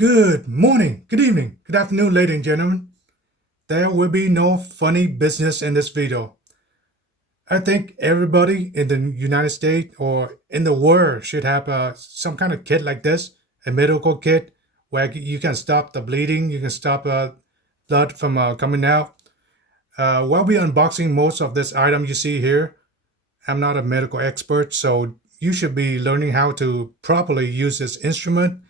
Good morning, good evening, good afternoon, ladies and gentlemen. There will be no funny business in this video. I think everybody in the United States or in the world should have some kind of kit like this, a medical kit where you can stop the bleeding, you can stop blood from coming out. While we unboxing most of this item you see here, I'm not a medical expert, so you should be learning how to properly use this instrument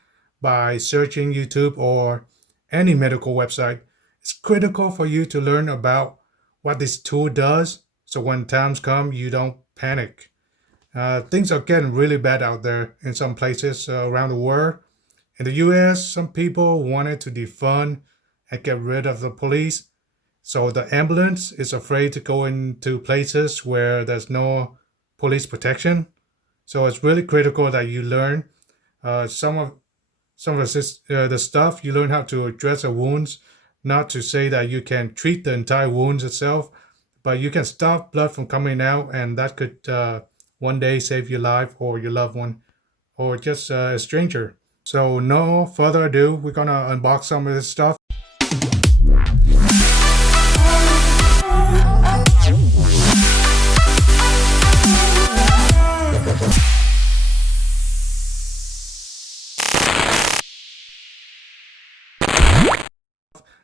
by searching YouTube or any medical website. It's critical for you to learn about what this tool does, so when times come, you don't panic. Things are getting really bad out there in some places around the world. In the US, some people wanted to defund and get rid of the police. So the ambulance is afraid to go into places where there's no police protection. So it's really critical that you learn some of the stuff. You learn how to address the wounds, not to say that you can treat the entire wounds itself, but you can stop blood from coming out, and that could one day save your life or your loved one or just a stranger. So no further ado, we're gonna unbox some of this stuff.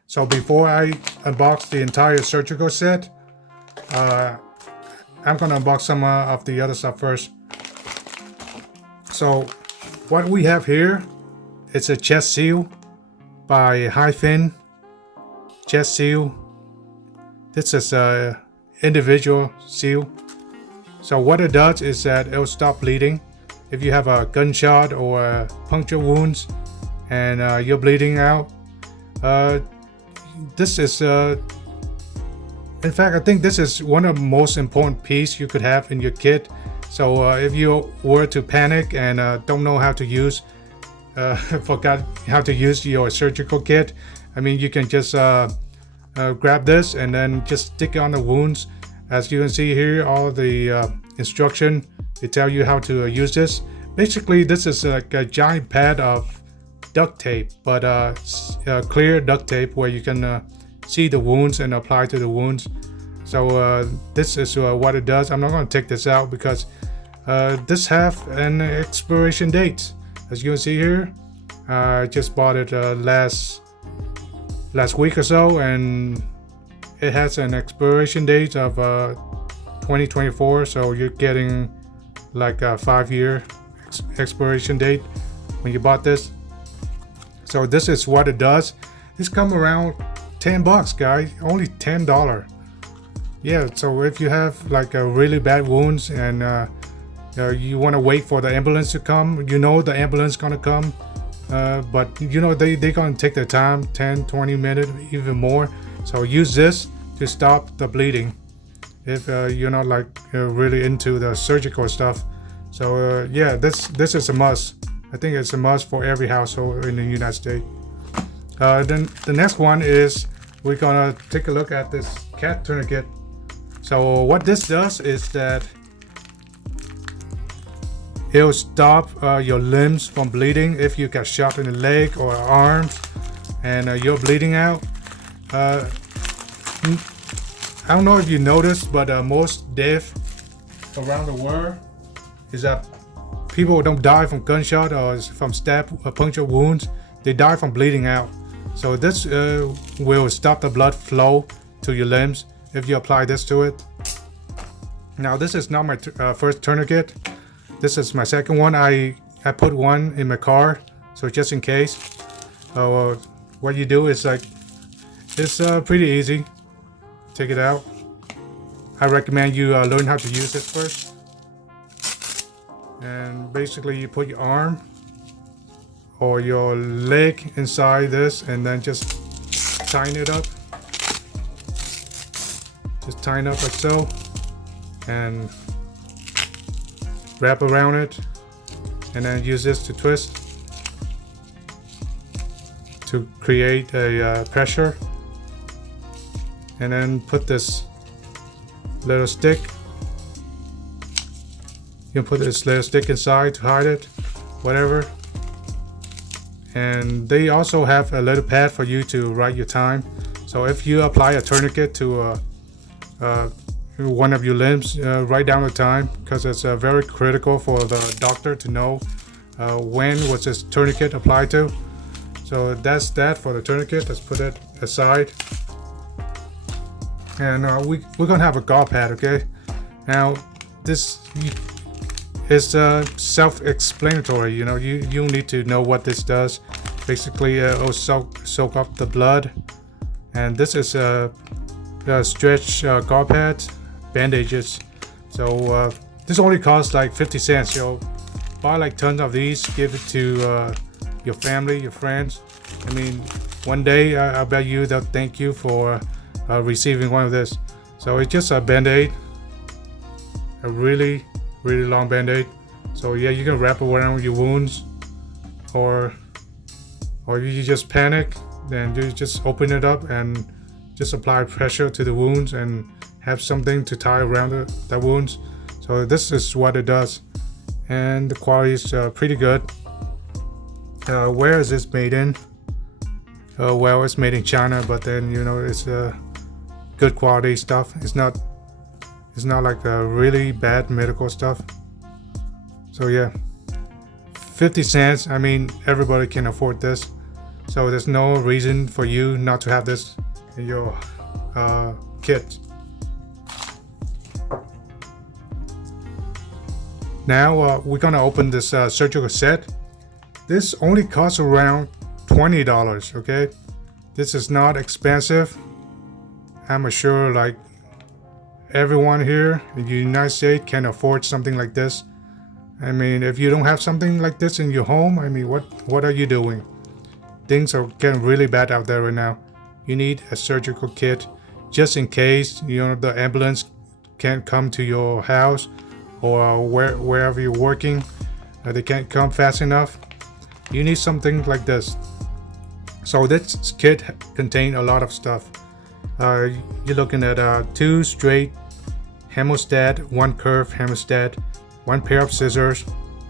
So before I unbox the entire surgical set, I'm gonna unbox some of the other stuff first. So what we have here, it's a chest seal by Hyphen chest seal. This is a individual seal. So what it does is that it'll stop bleeding. If you have a gunshot or puncture wounds and you're bleeding out, this is in fact, I think this is one of the most important pieces you could have in your kit. So if you were to panic and don't know how to use forgot how to use your surgical kit, I mean, you can just grab this and then just stick it on the wounds. As you can see here, all the instruction, they tell you how to use this. Basically, this is like a giant pad of duct tape, but clear duct tape where you can see the wounds and apply to the wounds. So this is what it does. I'm not going to take this out because this have an expiration date. As you can see here, I just bought it last week or so, and it has an expiration date of 2024. So you're getting like a 5-year expiration date when you bought this. So this is what it does. This come around $10, guys. Only $10. Yeah. So if you have like a really bad wounds and you want to wait for the ambulance to come, you know the ambulance gonna come, but you know they gonna take their time, 10-20 minutes, even more. So use this to stop the bleeding if you're not like really into the surgical stuff. So yeah, this is a must. I think it's a must for every household in the United States. Then the next one is we're gonna take a look at this cat tourniquet. So what this does is that it'll stop your limbs from bleeding if you get shot in the leg or arms and you're bleeding out. I don't know if you noticed, but most death around the world is that people don't die from gunshot or from stab or puncture wounds. They die from bleeding out. So this will stop the blood flow to your limbs if you apply this to it. Now this is not my first tourniquet. This is my second one. I put one in my car, so just in case. What you do is like, it's pretty easy. Take it out. I recommend you learn how to use it first. And basically you put your arm or your leg inside this and then just tighten it up. Just tighten up like so and wrap around it, and then use this to twist to create a pressure, and then put this little stick. You can put this little stick inside to hide it, whatever, and they also have a little pad for you to write your time. So if you apply a tourniquet to one of your limbs, write down the time, because it's very critical for the doctor to know when was this tourniquet applied to. So that's that for the tourniquet. Let's put it aside. And we're gonna have a gauze pad, okay? Now this is self-explanatory. You know, you need to know what this does. Basically, it'll soak up the blood. And this is a stretch gauze pads, bandages. So this only costs like 50 cents. You'll buy like tons of these, give it to your family, your friends. I mean, one day I bet you they'll thank you for receiving one of this. So it's just a band-aid, a really long band-aid. So yeah, you can wrap it around your wounds, or you just panic, then you just open it up and just apply pressure to the wounds and have something to tie around the wounds. So this is what it does, and the quality is pretty good. Where is this made in? Well, it's made in China, but then you know it's good quality stuff. It's not like really bad medical stuff. So yeah, 50 cents. I mean, everybody can afford this, so there's no reason for you not to have this in your kit. Now we're gonna open this surgical set. This only costs around $20. Okay, this is not expensive. I'm sure like everyone here in the United States can afford something like this. I mean, if you don't have something like this in your home, I mean, what are you doing? Things are getting really bad out there right now. You need a surgical kit just in case, you know, the ambulance can't come to your house, or wherever you're working, they can't come fast enough. You need something like this. So this kit contains a lot of stuff. You're looking at 2 straight hemostat, 1 curved hemostat, 1 pair of scissors,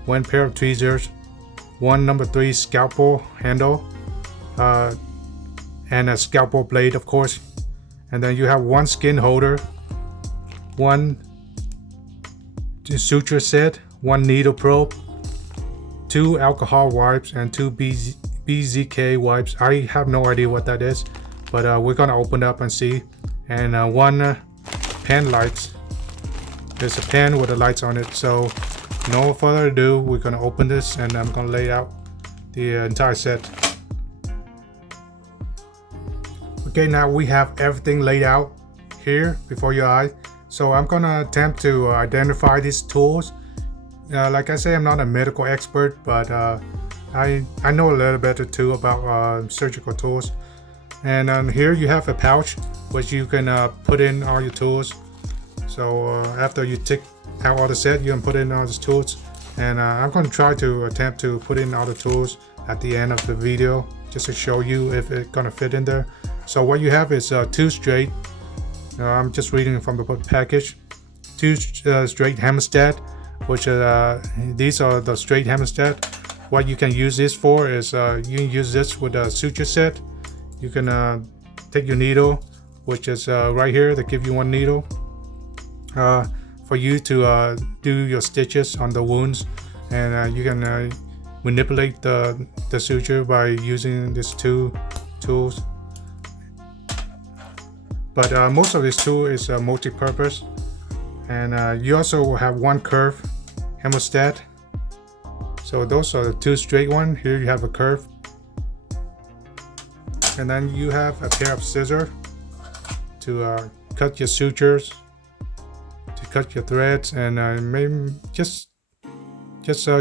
1 pair of tweezers, 1 number 3 scalpel handle, and a scalpel blade, of course. And then you have 1 skin holder, 1 suture set, 1 needle probe, 2 alcohol wipes, and 2 BZK wipes. I have no idea what that is, but we're gonna open up and see. And 1 pen lights. There's a pen with the lights on it. So no further ado, we're gonna open this and I'm gonna lay out the entire set. Okay, now we have everything laid out here before your eyes. So I'm gonna attempt to identify these tools. Like I say, I'm not a medical expert, but I know a little bit too about surgical tools. And here you have a pouch which you can put in all your tools. So after you take out all the set, you can put in all these tools. And I'm going to try to attempt to put in all the tools at the end of the video, just to show you if it's going to fit in there. So what you have is 2 straight, I'm just reading from the package, 2 straight hemostat, which these are the straight hemostat. What you can use this for is you can use this with a suture set. You can take your needle, which is right here. They give you 1 needle for you to do your stitches on the wounds, and you can manipulate the suture by using these 2 tools. But most of this tool is multi-purpose, and you also have 1 curve hemostat. So those are the 2 straight ones. Here you have a curve, and then you have a pair of scissors to cut your sutures, to cut your threads, and maybe just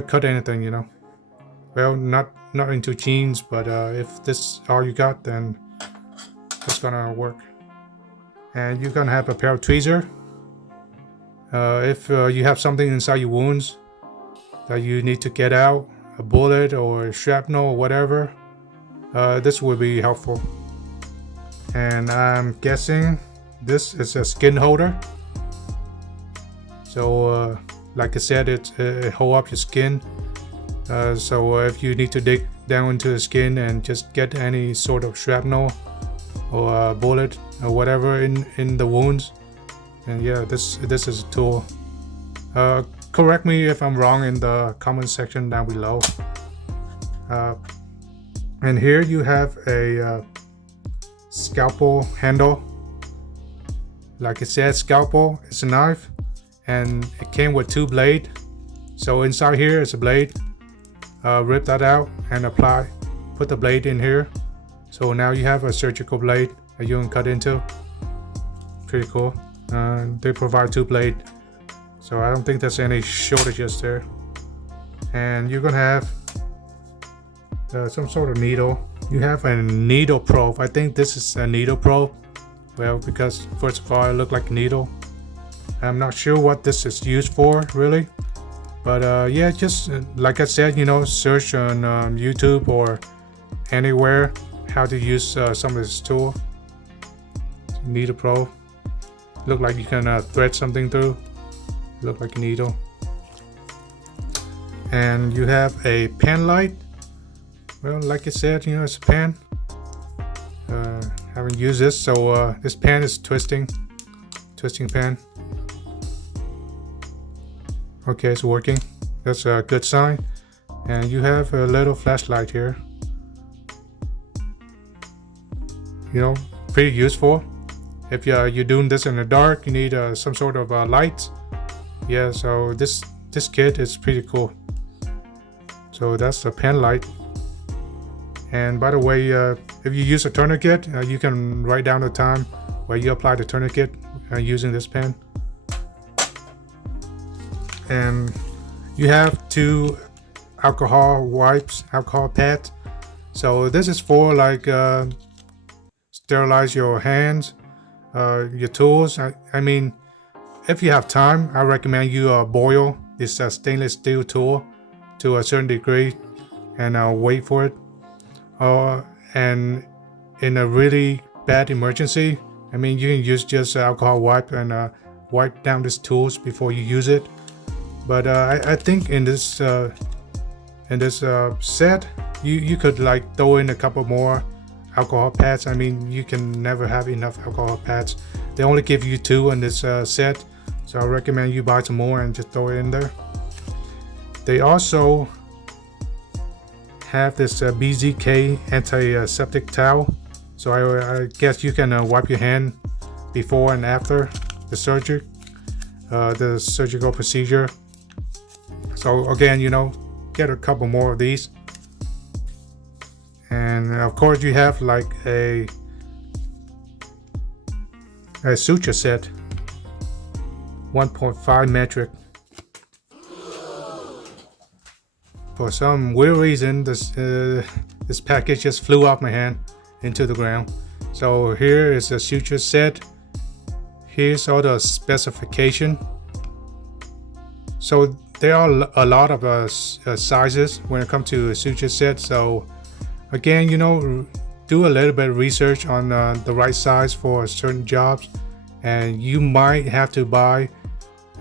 cut anything, you know. Well, not into jeans, but if this is all you got, then it's gonna work. And you're gonna have a pair of tweezers. If you have something inside your wounds that you need to get out, a bullet or shrapnel or whatever, this will be helpful. And I'm guessing this is a skin holder. So like I said, it hold up your skin. So if you need to dig down into the skin and just get any sort of shrapnel or bullet or whatever in the wounds. And yeah, this is a tool. Correct me if I'm wrong in the comment section down below. And here you have a scalpel handle. Like it says, scalpel, it's a knife, and it came with 2 blades. So inside here is a blade. Rip that out and put the blade in here. So now you have a surgical blade that you can cut into. Pretty cool. They provide 2 blades, so I don't think there's any shortages there. And you're gonna have some sort of needle. You have a needle probe. I think this is a needle probe. Well, because first of all, it looked like a needle. I'm not sure what this is used for, really. But yeah, just like I said, search on YouTube or anywhere how to use some of this tool. Needle probe. Look like you can thread something through. Look like a needle. And you have a pen light. Well, like I said, it's a pen. Haven't used this, so this pen is twisting pen. Okay, it's working. That's a good sign. And you have a little flashlight here. Pretty useful. If you're doing this in the dark, you need some sort of light. Yeah, so this kit is pretty cool. So that's a pen light. And by the way, if you use a tourniquet, you can write down the time where you apply the tourniquet using this pen. And you have 2 alcohol wipes, alcohol pads. So this is for like sterilize your hands, your tools. I mean, if you have time, I recommend you boil this stainless steel tool to a certain degree and wait for it. And in a really bad emergency, I mean, you can use just alcohol wipe and wipe down these tools before you use it. But I think in this set, you could like throw in a couple more alcohol pads. I mean, you can never have enough alcohol pads. They only give you 2 in this set, so I recommend you buy some more and just throw it in there. They also have this BZK antiseptic towel, so I guess you can wipe your hand before and after the surgical procedure. So again, get a couple more of these. And of course you have like a suture set, 1.5 metric. For some weird reason, this package just flew off my hand into the ground. So here is a suture set. Here's all the specification. So there are a lot of sizes when it comes to a suture set. So again, do a little bit of research on the right size for certain jobs, and you might have to buy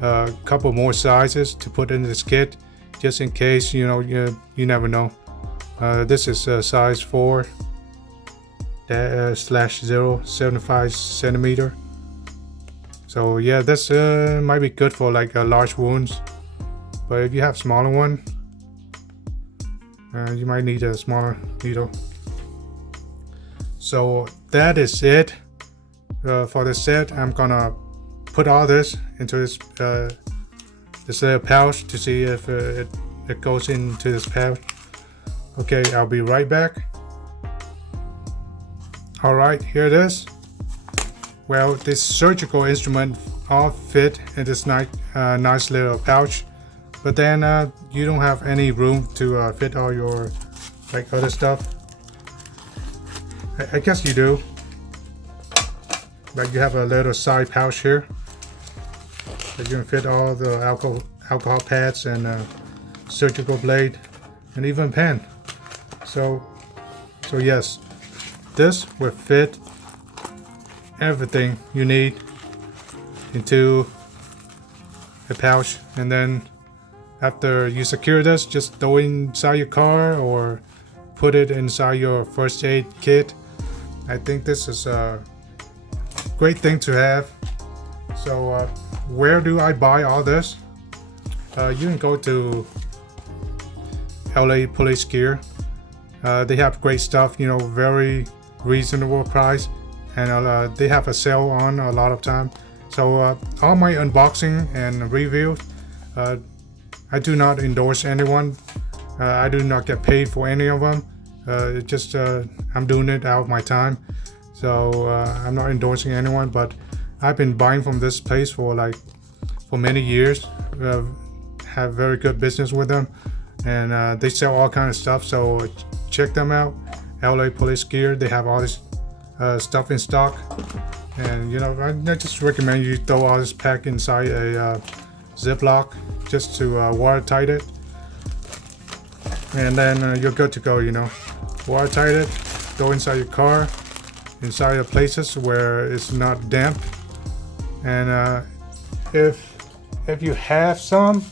a couple more sizes to put in this kit, just in case. You never know. This is size 4 /0, 75 centimeter. So yeah, this might be good for like large wounds, but if you have smaller one, you might need a smaller needle. So that is it for the set. I'm gonna put all this into this little pouch to see if it goes into this pouch. Okay, I'll be right back. All right, here it is. Well, this surgical instrument all fit in this nice little pouch, but then you don't have any room to fit all your like other stuff. I guess you do. Like you have a little side pouch here that you can fit all the alcohol pads and surgical blade and even pen. So yes, this will fit everything you need into a pouch, and then after you secure this, just throw it inside your car or put it inside your first aid kit. I think this is a great thing to have. So where do I buy all this? You can go to LA Police Gear. They have great stuff, very reasonable price, and they have a sale on a lot of time. So all my unboxing and reviews, I do not endorse anyone. I do not get paid for any of them. It just I'm doing it out of my time. So I'm not endorsing anyone, but I've been buying from this place for many years. Have very good business with them, and they sell all kind of stuff. So check them out. LA Police Gear. They have all this stuff in stock, and I just recommend you throw all this pack inside a Ziploc just to watertight it, and then you're good to go. Watertight it, go inside your car, inside your places where it's not damp, and if you have some,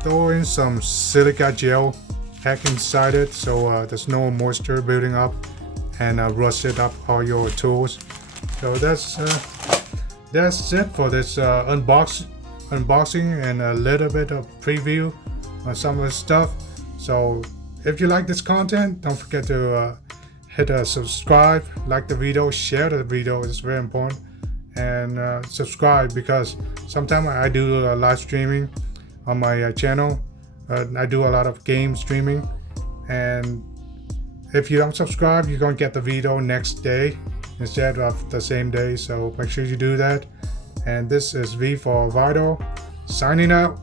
throw in some silica gel pack inside it, so there's no moisture building up and rusted up all your tools. So that's it for this unboxing and a little bit of preview on some of the stuff. So if you like this content, don't forget to hit subscribe, like the video, share the video. It's very important, and subscribe, because sometimes I do live streaming on my channel. I do a lot of game streaming, and if you don't subscribe, you're gonna get the video next day instead of the same day. So make sure you do that. And this is V for Vital, signing out.